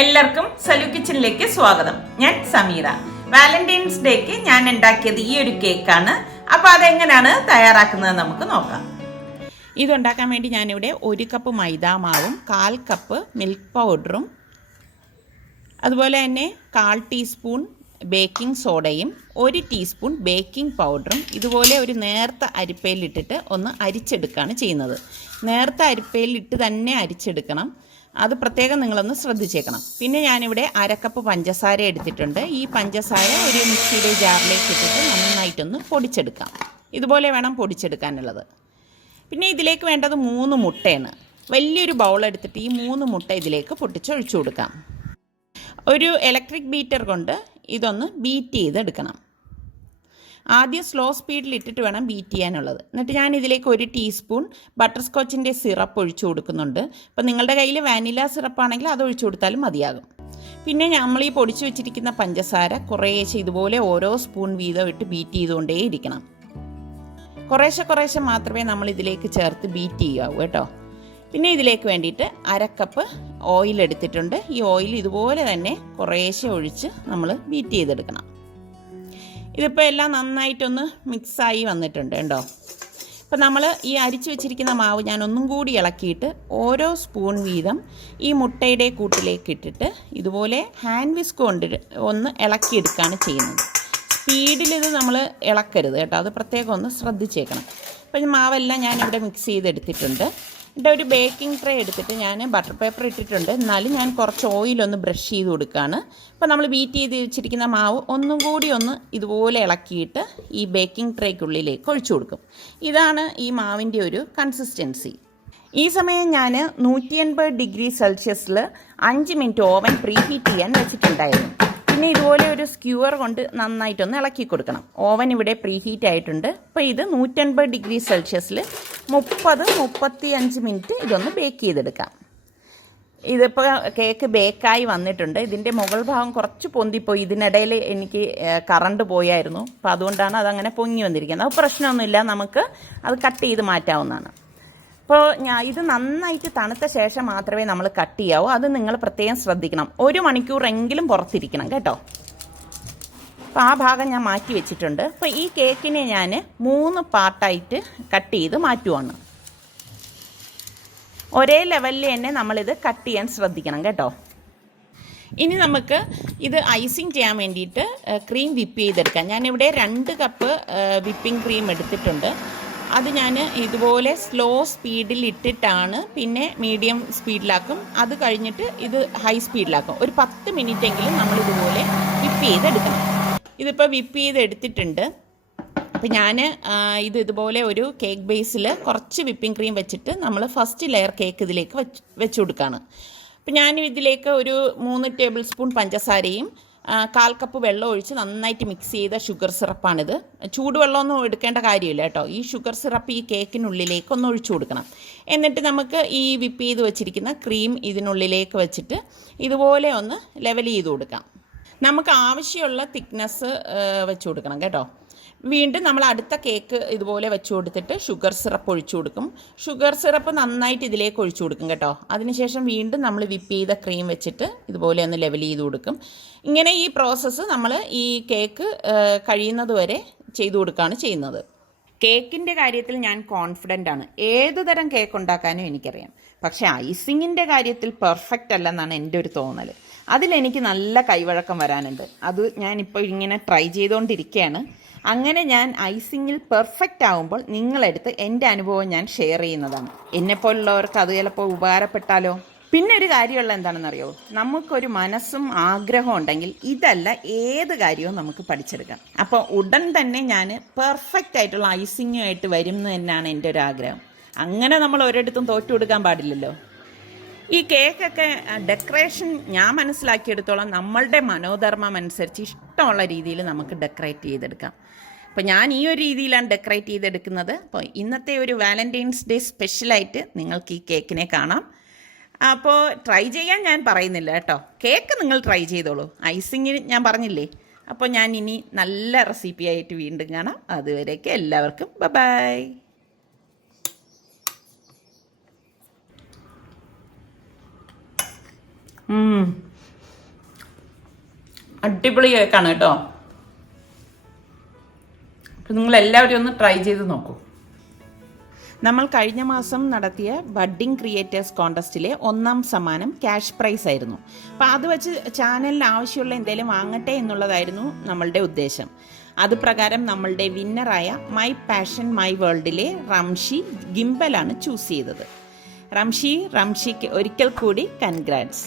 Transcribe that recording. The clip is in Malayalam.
എല്ലാവർക്കും സലു കിച്ചണിലേക്ക് സ്വാഗതം. ഞാൻ സമീറ. വാലന്റൈൻസ് ഡേക്ക് ഞാൻ ഉണ്ടാക്കിയത് ഈ ഒരു കേക്കാണ്. അപ്പോൾ അതെങ്ങനെയാണ് തയ്യാറാക്കുന്നത് നമുക്ക് നോക്കാം. ഇതുണ്ടാക്കാൻ വേണ്ടി ഞാനിവിടെ 1 കപ്പ് മൈദാമാവും 1/4 കപ്പ് മിൽക്ക് പൗഡറും അതുപോലെ തന്നെ 1/4 ടീസ്പൂൺ ബേക്കിംഗ് സോഡയും 1 ടീസ്പൂൺ ബേക്കിംഗ് പൗഡറും ഇതുപോലെ ഒരു നേർത്ത അരിപ്പയിലിട്ടിട്ട് ഒന്ന് അരിച്ചെടുക്കുകയാണ് ചെയ്യുന്നത്. നേർത്ത അരിപ്പയിലിട്ട് തന്നെ അരിച്ചെടുക്കണം. അത് പ്രത്യേകം നിങ്ങളൊന്ന് ശ്രദ്ധിച്ചേക്കണം. പിന്നെ ഞാനിവിടെ 1/2 കപ്പ് പഞ്ചസാര എടുത്തിട്ടുണ്ട്. ഈ പഞ്ചസാര ഒരു മിക്സിയുടെ ജാറിലേക്ക് ഇട്ടിട്ട് നന്നായിട്ടൊന്ന് പൊടിച്ചെടുക്കാം. ഇതുപോലെ വേണം പൊടിച്ചെടുക്കാനുള്ളത്. പിന്നെ ഇതിലേക്ക് വേണ്ടത് 3 മുട്ടയാണ്. വലിയൊരു ബൗൾ എടുത്തിട്ട് ഈ 3 മുട്ട ഇതിലേക്ക് പൊട്ടിച്ചൊഴിച്ചു കൊടുക്കാം. ഒരു ഇലക്ട്രിക് ബീറ്റർ കൊണ്ട് ഇതൊന്ന് ബീറ്റ് ചെയ്തെടുക്കണം. ആദ്യം സ്ലോ സ്പീഡിൽ ഇട്ടിട്ട് വേണം ബീറ്റ് ചെയ്യാനുള്ളത്. എന്നിട്ട് ഞാൻ ഇതിലേക്ക് 1 ടീസ്പൂൺ ബട്ടർസ്കോച്ചിൻ്റെ സിറപ്പ് ഒഴിച്ചു കൊടുക്കുന്നുണ്ട്. അപ്പോൾ നിങ്ങളുടെ കയ്യിൽ വാനില സിറപ്പാണെങ്കിൽ അത് ഒഴിച്ചു കൊടുത്താലും മതിയാകും. പിന്നെ നമ്മൾ ഈ പൊടിച്ചു വെച്ചിരിക്കുന്ന പഞ്ചസാര കുറേശ്ശെ ഇതുപോലെ ഓരോ സ്പൂൺ വീതം ഇട്ട് ബീറ്റ് ചെയ്തുകൊണ്ടേ ഇരിക്കണം. കുറേശ്ശെ മാത്രമേ നമ്മൾ ഇതിലേക്ക് ചേർത്ത് ബീറ്റ് ചെയ്യാവൂ കേട്ടോ. പിന്നെ ഇതിലേക്ക് വേണ്ടിയിട്ട് 1/2 കപ്പ് ഓയിൽ എടുത്തിട്ടുണ്ട്. ഈ ഓയിൽ ഇതുപോലെ തന്നെ കുറേശ്ശെ ഒഴിച്ച് നമ്മൾ ബീറ്റ് ചെയ്തെടുക്കണം. ഇതിപ്പോൾ എല്ലാം നന്നായിട്ടൊന്ന് മിക്സായി വന്നിട്ടുണ്ട് കേട്ടോ. അപ്പോൾ നമ്മൾ ഈ അരിച്ചു വെച്ചിരിക്കുന്ന മാവ് ഞാൻ ഒന്നും കൂടി ഇളക്കിയിട്ട് ഓരോ സ്പൂൺ വീതം ഈ മുട്ടയുടെ കൂട്ടിലേക്ക് ഇട്ടിട്ട് ഇതുപോലെ ഹാൻഡ് വിസ്ക് കൊണ്ട് ഒന്ന് ഇളക്കിയെടുക്കുകയാണ് ചെയ്യുന്നത്. സ്പീഡിൽ ഇത് നമ്മൾ ഇളക്കരുത് കേട്ടോ, അത് പ്രത്യേകം ഒന്ന് ശ്രദ്ധിച്ചേക്കണം. അപ്പോൾ ഈ മാവെല്ലാം ഞാനിവിടെ മിക്സ് ചെയ്തെടുത്തിട്ടുണ്ട്. എന്നിട്ട് ഒരു ബേക്കിംഗ് ട്രേ എടുത്തിട്ട് ഞാൻ ബട്ടർ പേപ്പർ ഇട്ടിട്ടുണ്ട്. എന്നാലും ഞാൻ കുറച്ച് ഓയിലൊന്ന് ബ്രഷ് ചെയ്ത് കൊടുക്കുകയാണ്. അപ്പോൾ നമ്മൾ ബീറ്റ് ചെയ്ത് വെച്ചിരിക്കുന്ന മാവ് ഒന്നും കൂടി ഒന്ന് ഇതുപോലെ ഇളക്കിയിട്ട് ഈ ബേക്കിംഗ് ട്രേക്കുള്ളിലേക്ക് ഒഴിച്ചു കൊടുക്കും. ഇതാണ് ഈ മാവിൻ്റെ ഒരു കൺസിസ്റ്റൻസി. ഈ സമയം ഞാൻ 180 ഡിഗ്രി സെൽഷ്യസിൽ 5 മിനിറ്റ് ഓവൻ പ്രീ ഹീറ്റ് ചെയ്യാൻ വെച്ചിട്ടുണ്ടായിരുന്നു. പിന്നെ ഇതുപോലെ ഒരു സ്ക്യൂവർ കൊണ്ട് നന്നായിട്ടൊന്ന് ഇളക്കി കൊടുക്കണം. ഓവൻ ഇവിടെ പ്രീ ഹീറ്റ് ആയിട്ടുണ്ട്. അപ്പോൾ ഇത് 180 ഡിഗ്രി സെൽഷ്യസിൽ 30-35 മിനിറ്റ് ഇതൊന്ന് ബേക്ക് ചെയ്തെടുക്കാം. ഇതിപ്പോൾ കേക്ക് ബേക്കായി വന്നിട്ടുണ്ട്. ഇതിൻ്റെ മുകൾ ഭാഗം കുറച്ച് പൊന്തിപ്പോയി. ഇതിനിടയിൽ എനിക്ക് കറണ്ട് പോയായിരുന്നു. അപ്പോൾ അതുകൊണ്ടാണ് അതങ്ങനെ പൊങ്ങി വന്നിരിക്കുന്നത്. അത് പ്രശ്നമൊന്നുമില്ല, നമുക്ക് അത് കട്ട് ചെയ്ത് മാറ്റാവുന്നതാണ്. അപ്പോൾ ഇത് നന്നായിട്ട് തണുത്ത ശേഷം മാത്രമേ നമ്മൾ കട്ട് ചെയ്യാവൂ. അത് നിങ്ങൾ പ്രത്യേകം ശ്രദ്ധിക്കണം. 1 മണിക്കൂറെങ്കിലും പുറത്തിരിക്കണം കേട്ടോ. അപ്പോൾ ആ ഭാഗം ഞാൻ മാറ്റി വെച്ചിട്ടുണ്ട്. അപ്പോൾ ഈ കേക്കിനെ ഞാൻ 3 പാർട്ടായിട്ട് കട്ട് ചെയ്ത് മാറ്റുവാണ്. ഒരേ ലെവലിൽ തന്നെ നമ്മളിത് കട്ട് ചെയ്യാൻ ശ്രദ്ധിക്കണം കേട്ടോ. ഇനി നമുക്ക് ഇത് ഐസിങ് ചെയ്യാൻ വേണ്ടിയിട്ട് ക്രീം വിപ്പ് ചെയ്തെടുക്കാം. ഞാനിവിടെ 2 കപ്പ് വിപ്പിംഗ് ക്രീം എടുത്തിട്ടുണ്ട്. അത് ഞാൻ ഇതുപോലെ സ്ലോ സ്പീഡിൽ ഇട്ടിട്ടാണ് പിന്നെ മീഡിയം സ്പീഡിലാക്കും. അത് കഴിഞ്ഞിട്ട് ഇത് ഹൈ സ്പീഡിലാക്കും. ഒരു 10 മിനിറ്റെങ്കിലും നമ്മളിതുപോലെ വിപ്പ് ചെയ്തെടുക്കണം. ഇതിപ്പോൾ വിപ്പ് ചെയ്തെടുത്തിട്ടുണ്ട്. അപ്പോൾ ഞാൻ ഇതുപോലെ ഒരു കേക്ക് ബേസിൽ കുറച്ച് വിപ്പിംഗ് ക്രീം വെച്ചിട്ട് നമ്മൾ ഫസ്റ്റ് ലെയർ കേക്ക് ഇതിലേക്ക് വെച്ച് കൊടുക്കുകയാണ്. അപ്പോൾ ഞാൻ ഇതിലേക്ക് ഒരു 3 ടേബിൾ സ്പൂൺ പഞ്ചസാരയും 1/4 കപ്പ് വെള്ളം ഒഴിച്ച് നന്നായിട്ട് മിക്സ് ചെയ്ത ഷുഗർ സിറപ്പാണിത്. ചൂടുവെള്ളമൊന്നും എടുക്കേണ്ട കാര്യമില്ല കേട്ടോ. ഈ ഷുഗർ സിറപ്പ് ഈ കേക്കിനുള്ളിലേക്ക് ഒന്ന് ഒഴിച്ചു കൊടുക്കണം. എന്നിട്ട് നമുക്ക് ഈ വിപ്പ് ചെയ്ത് വെച്ചിരിക്കുന്ന ക്രീം ഇതിനുള്ളിലേക്ക് വെച്ചിട്ട് ഇതുപോലെ ഒന്ന് ലെവൽ ചെയ്ത് കൊടുക്കാം. നമുക്ക് ആവശ്യമുള്ള തിക്നെസ് വെച്ച് കൊടുക്കണം കേട്ടോ. വീണ്ടും നമ്മൾ അടുത്ത കേക്ക് ഇതുപോലെ വെച്ച് കൊടുത്തിട്ട് ഷുഗർ സിറപ്പ് ഒഴിച്ചു കൊടുക്കും. ഷുഗർ സിറപ്പ് നന്നായിട്ട് ഇതിലേക്ക് ഒഴിച്ചു കൊടുക്കും കേട്ടോ. അതിനുശേഷം വീണ്ടും നമ്മൾ വിപ്പ് ചെയ്ത ക്രീം വെച്ചിട്ട് ഇതുപോലെ ഒന്ന് ലെവൽ ചെയ്ത് കൊടുക്കും. ഇങ്ങനെ ഈ പ്രോസസ്സ് നമ്മൾ ഈ കേക്ക് കഴിയുന്നത് വരെ ചെയ്തു കൊടുക്കുകയാണ് ചെയ്യുന്നത്. കേക്കിൻ്റെ കാര്യത്തിൽ ഞാൻ കോൺഫിഡൻ്റ് ആണ്. ഏത് തരം കേക്ക് ഉണ്ടാക്കാനും എനിക്കറിയാം. പക്ഷേ ഐസിങ്ങിൻ്റെ കാര്യത്തിൽ പെർഫെക്റ്റ് അല്ലെന്നാണ് എൻ്റെ ഒരു തോന്നൽ. അതിലെനിക്ക് നല്ല കൈവഴക്കം വരാനുണ്ട്. അത് ഞാനിപ്പോൾ ഇങ്ങനെ ട്രൈ ചെയ്തുകൊണ്ടിരിക്കുകയാണ്. അങ്ങനെ ഞാൻ ഐസിങ്ങിൽ പെർഫെക്റ്റ് ആകുമ്പോൾ നിങ്ങളെടുത്ത് എൻ്റെ അനുഭവം ഞാൻ ഷെയർ ചെയ്യുന്നതാണ്. എന്നെപ്പോലുള്ളവർക്ക് അത് ചിലപ്പോൾ ഉപകാരപ്പെട്ടാലോ. പിന്നെ ഒരു കാര്യമുള്ള എന്താണെന്നറിയോ, നമുക്കൊരു മനസ്സും ആഗ്രഹവും ഉണ്ടെങ്കിൽ ഇതല്ല ഏത് കാര്യവും നമുക്ക് പഠിച്ചെടുക്കാം. അപ്പോൾ ഉടൻ തന്നെ ഞാൻ പെർഫെക്റ്റ് ആയിട്ടുള്ള ഐസിങ്ങുമായിട്ട് വരും എന്ന് തന്നെയാണ് എൻ്റെ ഒരു ആഗ്രഹം. അങ്ങനെ നമ്മൾ ഒരിടത്തും തോറ്റു കൊടുക്കാൻ പാടില്ലല്ലോ. ഈ കേക്കൊക്കെ ഡെക്കറേഷൻ ഞാൻ മനസ്സിലാക്കിയെടുത്തോളം നമ്മളുടെ മനോധർമ്മം അനുസരിച്ച് ഇഷ്ടമുള്ള രീതിയിൽ നമുക്ക് ഡെക്കറേറ്റ് ചെയ്തെടുക്കാം. അപ്പോൾ ഞാൻ ഈ ഒരു രീതിയിലാണ് ഡെക്കറേറ്റ് ചെയ്തെടുക്കുന്നത്. അപ്പോൾ ഇന്നത്തെ ഒരു വാലന്റൈൻസ് ഡേ സ്പെഷ്യലായിട്ട് നിങ്ങൾക്ക് ഈ കേക്കിനെ കാണാം. അപ്പോൾ ട്രൈ ചെയ്യാൻ ഞാൻ പറയുന്നില്ല കേട്ടോ. കേക്ക് നിങ്ങൾ ട്രൈ ചെയ്തോളൂ. ഐസിങ് ഞാൻ പറഞ്ഞില്ലേ, അപ്പോൾ ഞാൻ ഇനി നല്ല റെസിപ്പി ആയിട്ട് വീണ്ടും കാണാം. അതുവരേക്ക് എല്ലാവർക്കും ബൈ. അടിപൊളി കേക്കാണ് കേട്ടോ. അപ്പം നിങ്ങളെല്ലാവരും ഒന്ന് ട്രൈ ചെയ്ത് നോക്കൂ. നമ്മൾ കഴിഞ്ഞ മാസം നടത്തിയ ബഡ്ഡിംഗ് ക്രിയേറ്റേഴ്സ് കോൺടെസ്റ്റിലെ 1ാം സമ്മാനം ക്യാഷ് പ്രൈസ് ആയിരുന്നു. അപ്പോൾ അത് വെച്ച് ചാനലിന് ആവശ്യമുള്ള എന്തെങ്കിലും വാങ്ങട്ടെ എന്നുള്ളതായിരുന്നു നമ്മളുടെ ഉദ്ദേശം. അത് പ്രകാരം നമ്മളുടെ വിന്നറായ മൈ പാഷൻ മൈ വേൾഡിലെ റംഷി ഗിംബലാണ് ചൂസ് ചെയ്തത്. റംഷിക്ക് ഒരിക്കൽ കൂടി കൺഗ്രാറ്റ്സ്.